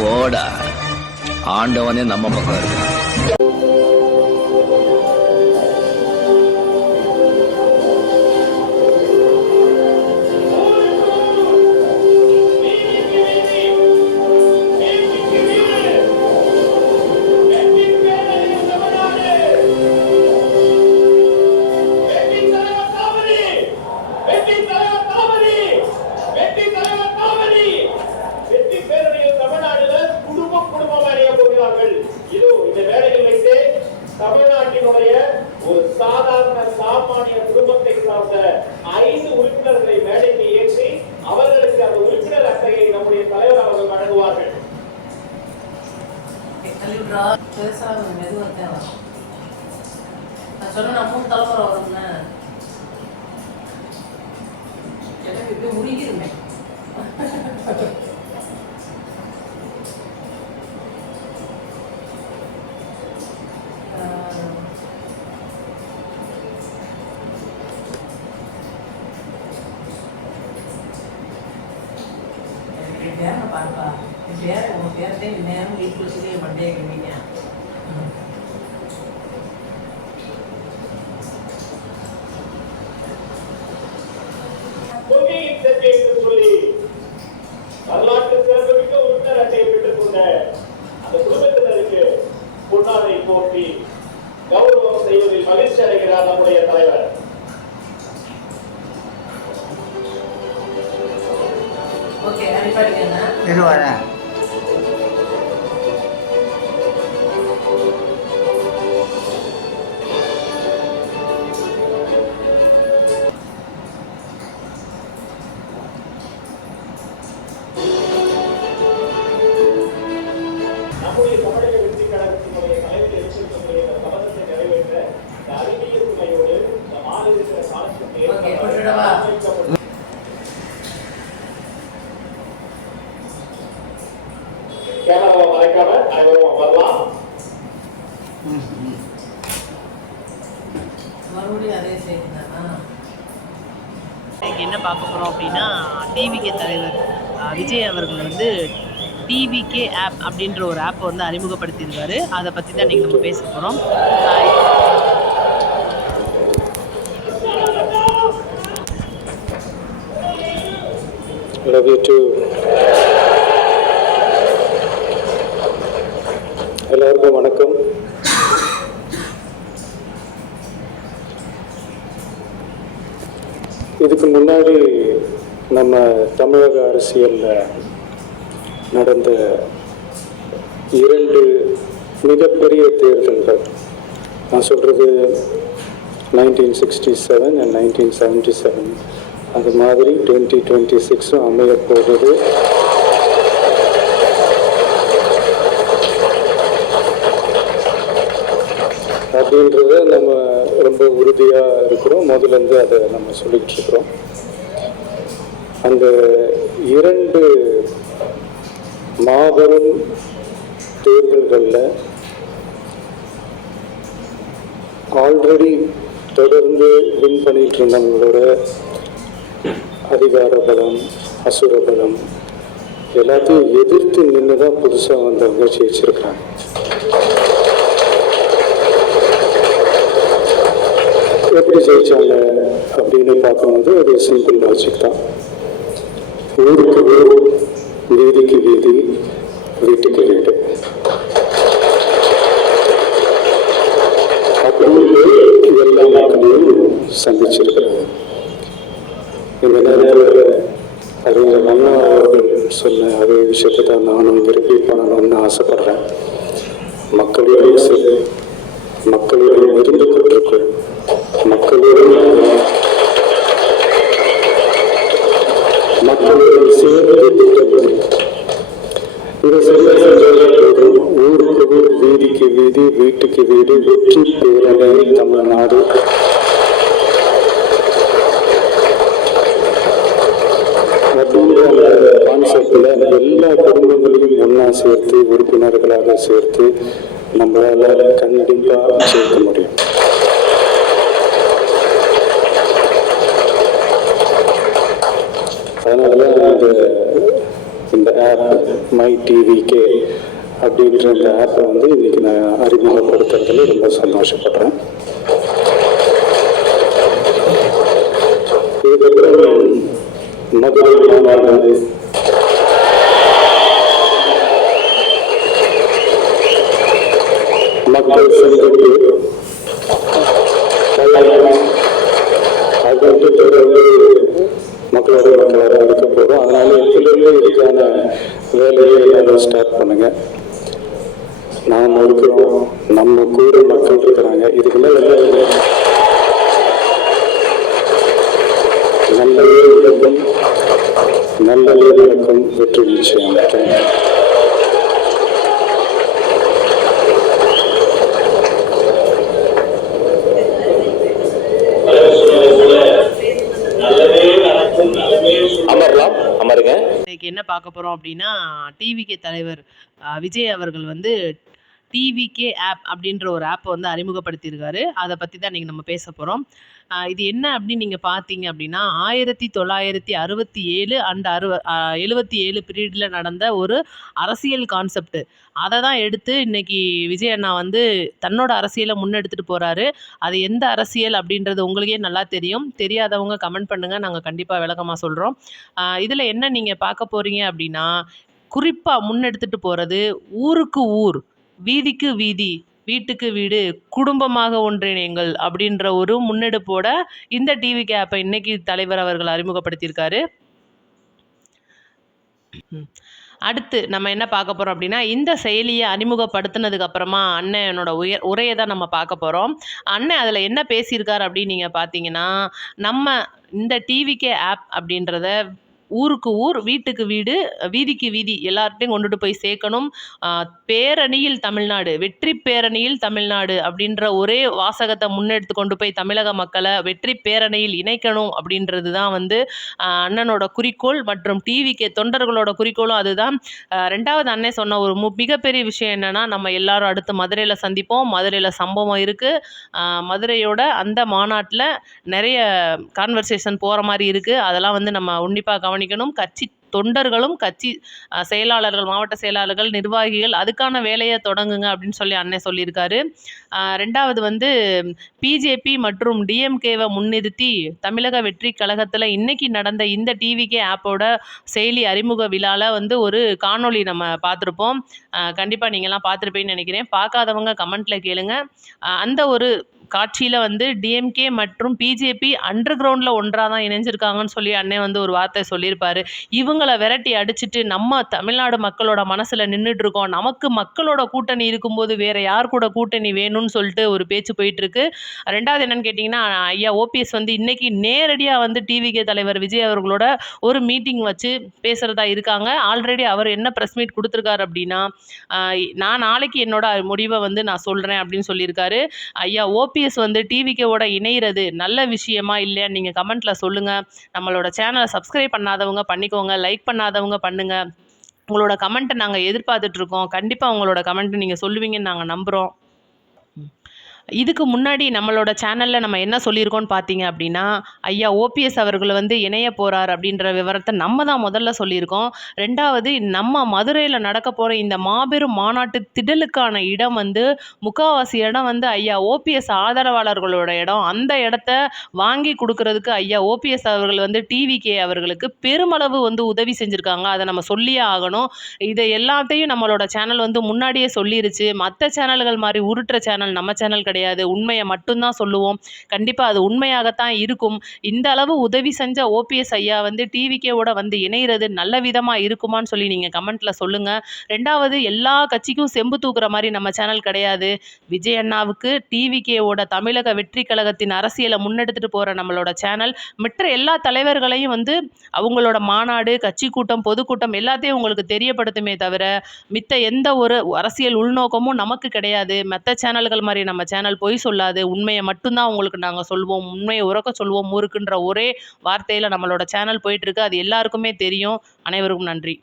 போடா, ஆண்டவனே நம்ம பக்கம் இருக்கு. தமிழ்நாட்டினுடைய ஒரு சாதாரண சாமானிய குடும்பத்தை சார்ந்த 5 உறுப்பினர்களை மேடைக்கு ஏற்றி அவர்களுக்கு அந்த உறுப்பினர் அட்டையை நம்முடைய தலைவர் அவர்கள் வழங்குவார்கள். முடிக்கிறேன் பேரை பாருப்பா, என் பேரை உங்கள் பேரத்தை நேரம் வீட்டில் வச்சுட்டு என் மண்டையை கிளம்பிங்க. சொல்லி வரலாற்று சிறப்புமிக்க உறுப்பினர் அட்டையை பெற்றுக் கொண்ட அந்த குடும்பத்தினருக்கு பொன்னாடை போட்டி கௌரவம் செய்வதில் மகிழ்ச்சி அடைகிறார் நம்முடைய தலைவர். ஓகே, அடிப்படைங்க இது வரேன். நம்முடைய தமிழக வெற்றி கழகத்தினுடைய தலைவர் எடுத்திருக்கக்கூடிய இந்த சபதத்தை நிறைவேற்ற இந்த அறிவியல் துறையோடு இந்த மாநில காலத்துக்கு கேமராவை மறைக்காம அனைவரும் வரலாம். மறுபடியும் அதே செய்யுங்கண்ணா. இன்னைக்கு என்ன பார்க்க போகிறோம் அப்படின்னா, டிவிகே தலைவர் விஜய் அவர்கள் வந்து டிவிகே ஆப் அப்படின்ற ஒரு ஆப்பை வந்து அறிமுகப்படுத்தியிருக்காரு. அதை பற்றி தான் இன்றைக்கி நம்ம பேச போகிறோம். Love you too. எல்லாருக்கும் வணக்கம். இதுக்கு முன்னாடி நம்ம தமிழக அரசியலில் நடந்த 2 மிகப்பெரிய தேர்தல்கள், நான் சொல்கிறது 1967 and 1977, அது மாதிரி 2026 அமைய போகுது. அப்படின்றத நம்ம ரொம்ப உறுதியாக இருக்கிறோம். முதலேருந்து அதை நம்ம சொல்லிக்கிட்டு இருக்கிறோம். அந்த 2 மாபெரும் தேர்தல்களில் ஆல்ரெடி தொடர்ந்து வின் பண்ணிட்டு இருந்தவங்களோட அதிகார பலம், அசுர பலம் எல்லாத்தையும் எதிர்த்து நின்று தான் புதுசாக வந்தவங்க ஜெயிச்சிருக்காங்க. எப்படி ஜெயிச்சாங்க அப்படின்னு பார்க்கும்போது ஒரு சிம்பிள் லாஜிக் தான். ஊருக்கு ஊர், வீதிக்கு வீதி, வீட்டுக்கு வீடு அப்படின்னு எல்லா மக்களையும் சந்திச்சிருக்கிறாங்க. இந்த நேரத்தில் அறிஞர் அண்ணா அவர்கள் சொன்ன அதே விஷயத்தை தான் நானும் இங்கே ரிப்பீட் பண்ணணும்னு ஆசைப்படுறேன். மக்களுடைய இருந்து கொண்டிருக்கும் மக்களுடன் சேர்ந்து இந்த செல்லும் ஊருக்கு ஊர், வீதிக்கு வீதி, வீட்டுக்கு வீடு, வெற்றி பேரணி தமிழ்நாடு கான்செப்ட்ல எல்லா குடும்பங்களையும் ஒன்னா சேர்த்து உறுப்பினர்களாக சேர்த்து நம்மளால கண்டிப்பா சேர்க்க முடியும். அதனாலதான் இந்த இந்த ஆப் மை டிவிகே அப்படின்ற இந்த ஆப்பை வந்து இன்னைக்கு நான் அறிமுகப்படுத்துறதுல ரொம்ப சந்தோஷப்படுறேன். இதுக்கப்புறம் மதுரை மாநாடு, மக்கள் சந்திப்பு, அது வந்து தொடர்ந்து மக்களோட மக்களாக இருக்க போகிறோம். அதனால எப்படியுமே இதுக்கான வேலையை எல்லாரும் ஸ்டார்ட் பண்ணுங்க. நாம் இருக்கிறோம், நம்ம கூட மக்கள் இருக்கிறாங்க. இதுக்கு மேலே நல்லதே நடக்கும், நல்லதே நடக்கும், வெற்றி நிச்சயம். அமரலாம், அமருங்க. இன்னைக்கு என்ன பார்க்க போகிறோம் அப்படின்னா டிவிகே தலைவர் விஜய் அவர்கள் வந்து டிவிகே ஆப் அப்படின்ற ஒரு ஆப்பை வந்து அறிமுகப்படுத்தியிருக்காரு. அதை பற்றி தான் நீங்கள் நம்ம பேச போகிறோம். இது என்ன அப்படின்னு நீங்கள் பார்த்தீங்க அப்படின்னா 1967 அண்ட் 77 பீரியடில் நடந்த ஒரு அரசியல் கான்செப்ட். அதை தான் எடுத்து இன்னைக்கு விஜய் அண்ணா வந்து தன்னோட அரசியலை முன்னெடுத்துட்டு போகிறாரு. அது எந்த அரசியல் அப்படின்றது உங்களுக்கே நல்லா தெரியும். தெரியாதவங்க கமெண்ட் பண்ணுங்கள், நாங்கள் கண்டிப்பாக விளக்கமாக சொல்கிறோம். இதில் என்ன நீங்கள் பார்க்க போகிறீங்க அப்படின்னா, குறிப்பாக முன்னெடுத்துட்டு போகிறது ஊருக்கு ஊர், வீதிக்கு வீதி, வீட்டுக்கு வீடு, குடும்பமாக ஒன்றிணையுங்கள் அப்படின்ற ஒரு முன்னெடுப்போட இந்த டிவிகே ஆப்பை இன்னைக்கு தலைவர் அவர்கள் அறிமுகப்படுத்தியிருக்காரு. அடுத்து நம்ம என்ன பார்க்க போகிறோம் அப்படின்னா, இந்த செயலியை அறிமுகப்படுத்தினதுக்கு அப்புறமா அண்ணனோட உரையை தான் நம்ம பார்க்க போகிறோம். அண்ணன் அதில் என்ன பேசியிருக்காரு அப்படின்னு நீங்கள் பார்த்தீங்கன்னா, நம்ம இந்த டிவிகே ஆப் அப்படின்றத ஊருக்கு ஊர், வீட்டுக்கு வீடு, வீதிக்கு வீதி எல்லார்ட்டையும் கொண்டுட்டு போய் சேர்க்கணும். பேரணியில் தமிழ்நாடு, வெற்றி பேரணியில் தமிழ்நாடு அப்படின்ற ஒரே வாசகத்தை முன்னெடுத்து கொண்டு போய் தமிழக மக்களை வெற்றி பேரணியில் இணைக்கணும் அப்படின்றது தான் வந்து அண்ணனோட குறிக்கோள் மற்றும் டிவிகே தொண்டர்களோட குறிக்கோளும் அதுதான். ரெண்டாவது அண்ணன் சொன்ன ஒரு மிகப்பெரிய விஷயம் என்னென்னா, நம்ம எல்லாரும் அடுத்து மதுரையில் சந்திப்போம். மதுரையில் சம்பவம் இருக்குது. மதுரையோட அந்த மாநாட்டில் நிறைய கான்வர்சேஷன் போகிற மாதிரி இருக்குது. அதெல்லாம் வந்து நம்ம உன்னிப்பாக கவனிக்கணும். கட்சி தொண்டர்களும், கட்சி செயலாளர்கள், மாவட்ட செயலாளர்கள், நிர்வாகிகள் அதுக்கான வேலையை தொடங்குங்க அப்படின்னு சொல்லி அண்ணன் சொல்லியிருக்காரு. ரெண்டாவது வந்து பிஜேபி மற்றும் டிஎம்கேவை முன்னிறுத்தி தமிழக வெற்றி கழகத்தில் இன்னைக்கு நடந்த இந்த டிவிகே ஆப்போட செயலி அறிமுக விழாவில் வந்து ஒரு காணொளி நம்ம பார்த்துருப்போம். கண்டிப்பாக நீங்கள்லாம் பார்த்துருப்பேன்னு நினைக்கிறேன். பார்க்காதவங்க கமெண்ட்டில் கேளுங்க. அந்த ஒரு காட்சியில் வந்து டிஎம்கே மற்றும் பிஜேபி அண்டர் கிரவுண்டில் ஒன்றாக தான் இணைஞ்சிருக்காங்கன்னு சொல்லி அண்ணன் வந்து ஒரு வார்த்தை சொல்லியிருப்பார். இவங்களை விரட்டி அடிச்சுட்டு நம்ம தமிழ்நாடு மக்களோட மனசில் நின்றுட்டுருக்கோம், நமக்கு மக்களோட கூட்டணி இருக்கும்போது வேறு யார் கூட கூட்டணி வேணும்னு சொல்லிட்டு ஒரு பேச்சு போயிட்டுருக்கு. ரெண்டாவது என்னென்னு கேட்டிங்கன்னா, ஐயா ஓபிஎஸ் வந்து இன்றைக்கி நேரடியாக வந்து டிவிகே தலைவர் விஜய் அவர்களோட ஒரு மீட்டிங் வச்சு பேசுகிறதா இருக்காங்க. ஆல்ரெடி அவர் என்ன ப்ரெஸ் மீட் கொடுத்துருக்காரு அப்படின்னா, நான் நாளைக்கு என்னோட முடிவை வந்து நான் சொல்கிறேன் அப்படின்னு சொல்லியிருக்காரு. ஐயா ஓபிஎஸ் வந்து டிவிகேவோட இணைகிறது நல்ல விஷயமா இல்லையா நீங்கள் கமெண்ட்டில் சொல்லுங்கள். நம்மளோட சேனலை சப்ஸ்கிரைப் பண்ணாதவங்க பண்ணிக்கோங்க, லைக் பண்ணாதவங்க பண்ணுங்கள். உங்களோட கமெண்ட்டை நாங்கள் எதிர்பார்த்துட்ருக்கோம். கண்டிப்பாக உங்களோட கமெண்ட்டை நீங்கள் சொல்லுவீங்கன்னு நாங்கள் நம்புகிறோம். இதுக்கு முன்னாடி நம்மளோட சேனலில் நம்ம என்ன சொல்லியிருக்கோன்னு பார்த்தீங்க அப்படின்னா, ஐயா ஓபிஎஸ் அவர்கள் வந்து இணைய போகிறார் அப்படின்ற விவரத்தை நம்ம தான் முதல்ல சொல்லியிருக்கோம். ரெண்டாவது, நம்ம மதுரையில் நடக்க போகிற இந்த மாபெரும் மாநாட்டு திடலுக்கான இடம் வந்து முக்கால்வாசி இடம் வந்து ஐயா ஓபிஎஸ் ஆதரவாளர்களோட இடம். அந்த இடத்த வாங்கி கொடுக்கறதுக்கு ஐயா ஓபிஎஸ் அவர்கள் வந்து டிவிகே அவர்களுக்கு பெருமளவு வந்து உதவி செஞ்சுருக்காங்க. அதை நம்ம சொல்லியே ஆகணும். இதை எல்லாத்தையும் நம்மளோட சேனல் வந்து முன்னாடியே சொல்லிருச்சு. மற்ற சேனல்கள் மாதிரி உருட்டுற சேனல் நம்ம சேனல் கிடையாது. உண்மையை மட்டும்தான் சொல்லுவோம். கண்டிப்பாக அது உண்மையாகத்தான் இருக்கும். இந்த அளவு உதவி செஞ்ச ஓபிஎஸ் ஐயா வந்து டிவிகேவோட வந்து இணைகிறது நல்ல விதமாக இருக்குமான்னு சொல்லி நீங்கள் கமெண்ட்டில் சொல்லுங்கள். ரெண்டாவது, எல்லா கட்சிக்கும் செம்பு தூக்குற மாதிரி நம்ம சேனல் கிடையாது. விஜய் அண்ணாவுக்கு டிவிகேவோட தமிழக வெற்றி கழகத்தின் அரசியலை முன்னெடுத்துட்டு போகிற நம்மளோட சேனல் மற்ற எல்லா தலைவர்களையும் வந்து அவங்களோட மாநாடு, கட்சி கூட்டம், பொதுக்கூட்டம் எல்லாத்தையும் உங்களுக்கு தெரியப்படுத்துமே தவிர மித்த எந்த ஒரு அரசியல் உள்நோக்கமும் நமக்கு கிடையாது. மற்ற சேனல்கள் மாதிரி நம்ம சேனல் பொய் சொல்லாது. உண்மையை மட்டும்தான் உங்களுக்கு நாங்கள் சொல்வோம். உண்மையை உறக்க சொல்வோம் ஊருக்குன்ற ஒரே வார்த்தையில் நம்மளோட சேனல் போயிட்டுருக்கு. அது எல்லாருக்குமே தெரியும். அனைவருக்கும் நன்றி.